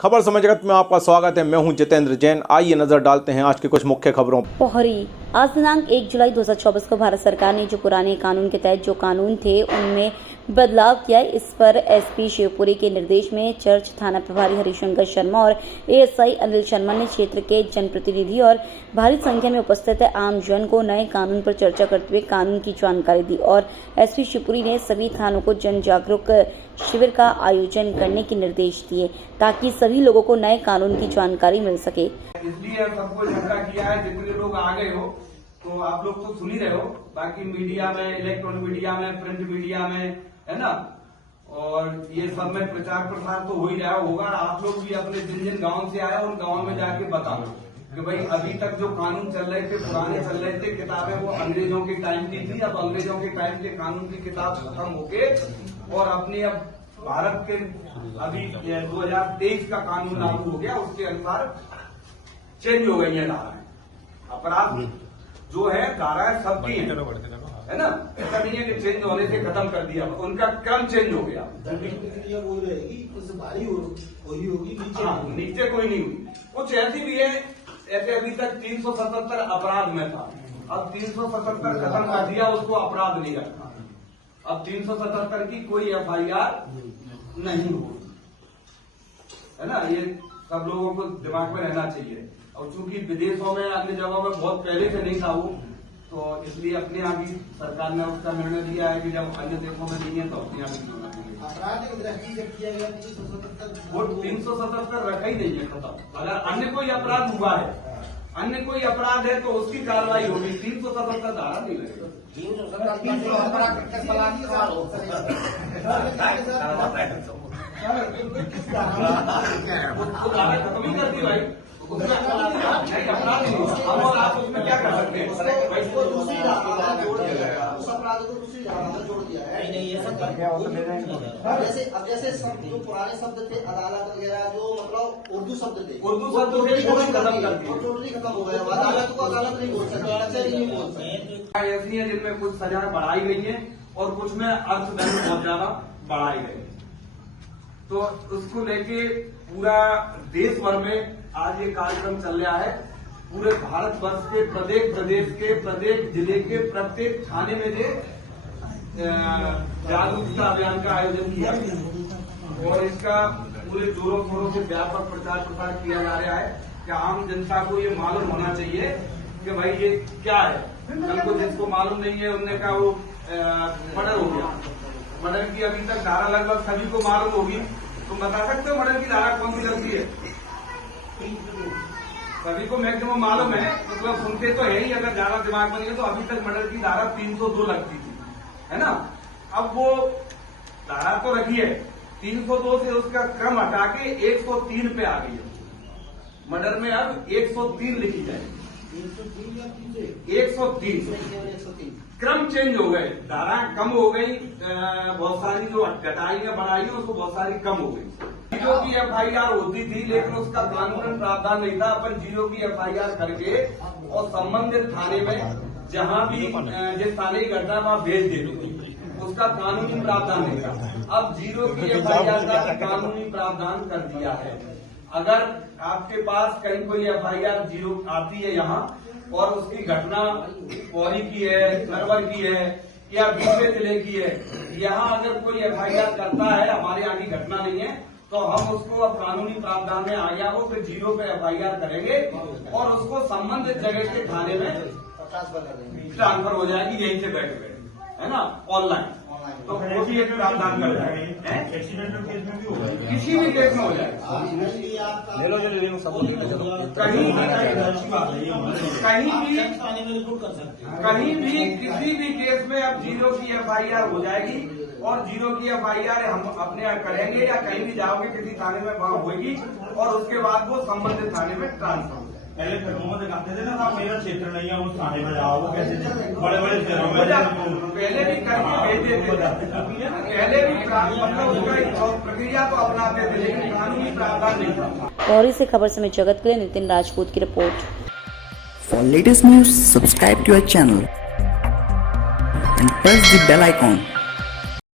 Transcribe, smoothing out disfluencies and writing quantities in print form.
खबर समय जगत में आपका स्वागत है। मैं हूं जितेंद्र जैन। आइए नजर डालते हैं आज की कुछ मुख्य खबरों। पोहरी आज दिनांक 1 जुलाई 2024 को भारत सरकार ने जो पुराने कानून के तहत जो कानून थे उनमें बदलाव किया। इस पर एसपी शिवपुरी के निर्देश में चर्च थाना प्रभारी हरिशंकर शर्मा और एएसआई अनिल शर्मा ने क्षेत्र के जनप्रतिनिधि और भारी संख्या में उपस्थित आम जन को नए कानून पर चर्चा करते हुए कानून की जानकारी दी और एसपी शिवपुरी ने सभी थानों को जन जागरूक शिविर का आयोजन करने के निर्देश दिए ताकि सभी लोगों को नए कानून की जानकारी मिल सके। इसलिए सबको इकट्ठा किया है। जितने लोग आ गए हो तो आप लोग तो सुन ही रहे हो, बाकी मीडिया में, इलेक्ट्रॉनिक मीडिया में, प्रिंट मीडिया में, है ना, और ये सब में प्रचार प्रसार तो हो ही रहा होगा। आप लोग भी अपने जिन जिन गाँव से आए उन गाँव में जाके बताओ कि भाई अभी तक जो कानून चल रहे थे, पुराने चल रहे थे किताबें, वो अंग्रेजों के टाइम की थी। अब अंग्रेजों के टाइम के कानून की किताब खत्म होके और अपनी अब भारत के अभी 2023 का कानून लागू हो गया, उसके अनुसार चेंज हो गई है धाराएं। अपराध जो है धाराएं सबकी है ना, ऐसा नहीं है कि चेंज होने से खत्म कर दिया, उनका क्रम चेंज हो गया। वही रहेगी, उससे भारी वही होगी, नीचे कोई नहीं हुई। कुछ ऐसी भी है, ऐसे अभी तक 377 अपराध में था, अब 377 खत्म कर दिया, उसको अपराध नहीं रखा। अब 377 की कोई एफआईआर नहीं होगी, है ना। ये सब लोगों को दिमाग में रहना चाहिए। और चूंकि विदेशों में, अन्य जगहों में बहुत पहले से नहीं था वो, तो इसलिए अपने यहाँ भी सरकार ने उसका निर्णय लिया है कि जब अन्य देशों में नहीं है तो अपने यहाँ भी क्यों ना। अपराध की दृष्टि जब किया गया 377 वो 377 रखा ही नहीं है, खत्म। अगर अन्य कोई अपराध हुआ है, अन्य कोई अपराध है तो उसकी कार्रवाई होगी, 377 धारा नहीं लगेगा। खत्म ही कर दी भाई, अपराध नहीं हुआ। अब आप उसमें क्या कर सकते हैं? दूसरी धारा जोड़ दिया है, उस अपराध को दूसरी धारा में जोड़ दिया है। नहीं, ये सब जैसे जो पुराने शब्द थे, अदालत वगैरह, जो मतलब उर्दू शब्द थे, उर्दू शब्द टोटली खत्म हो गया। अदालत को अदालत नहीं बोल सकते, कचहरी नहीं बोल सकते। ऐसी है जिनमें कुछ सजाएं बढ़ाई गई है और कुछ में अर्थदंड बहुत ज्यादा बढ़ाई गई। तो उसको लेके पूरा देश भर में आज ये कार्यक्रम चल रहा है। पूरे भारत वर्ष के प्रत्येक प्रदेश के प्रत्येक जिले के प्रत्येक थाने में ये जागरूकता अभियान का आयोजन किया गया और इसका पूरे जोरों शोरों से व्यापक प्रचार प्रसार किया जा रहा है कि आम जनता को ये मालूम होना चाहिए कि भाई ये क्या है। कल को जिसको मालूम नहीं है उनने कहा वो मर्डर हो गया। मर्डर की अभी तक धारा लगभग सभी को मालूम होगी। तुम बता सकते हो मर्डर की धारा कौन सी लगती है? सभी को मैक्सिमम मालूम है, मतलब सुनते तो है ही, अगर ज्यादा दिमाग में नहीं है तो अभी तक मर्डर की धारा 302 लगती थी, है ना। अब वो धारा तो रखी है, 302 से उसका क्रम हटा के 103 पे आ गई है। मर्डर में अब 103 लिखी जाएगी, 103 क्रम चेंज हो गए, धारा कम हो गई, बहुत सारी जो घटाई है बढ़ाई है उसको बहुत सारी कम हो गई। जीरो की एफआईआर होती थी लेकिन उसका कानूनन प्रावधान नहीं था। अपन जीरो की एफआईआर करके और संबंधित थाने में जहां भी जिस थाने की घटना वहां भेज देते थे, उसका कानूनी प्रावधान नहीं था। अब जीरो की एफआईआर का कानूनी प्रावधान कर दिया है। अगर आपके पास कहीं कोई एफआईआर जीरो आती है यहाँ और उसकी घटना पौरी की है, नरवर की है या दूसरे जिले की है, यहाँ अगर कोई एफआईआर करता है, हमारे यहाँ की घटना नहीं है, तो हम उसको अब कानूनी प्रावधान में आ गया वो फिर जीरो पे एफआईआर करेंगे और उसको संबंधित जगह के थाने में ट्रांसफर हो जाएगी, यहीं से बैठे बैठे, है ना, ऑनलाइन। तो वो भी एक प्रावधान कर जाएगा, एक्सीडेंटल केस में भी होगा, किसी भी केस में हो जाएगा। कहीं भी किसी भी केस में अब जीरो की एफआईआर हो जाएगी और जीरो की एफआईआर हम अपने यहाँ करेंगे या कहीं भी जाओगे किसी थाने में वहां होगी और उसके बाद वो संबंधित थाने में ट्रांसफर। पहले फिल्मों में दिखाते थे ना, साहब मेरा क्षेत्र नहीं है उस थाने में जाओ, वो कैसे बड़े बड़े शहरों में पहले भी करके भेज देते थे, पहले भी मतलब उसका प्रक्रिया को अपनाते थे लेकिन कानूनी प्रावधान नहीं था। पोहरी से खबर समय जगत के लिए नितिन राजपूत की report. For latest news, subscribe to our channel and press the bell icon.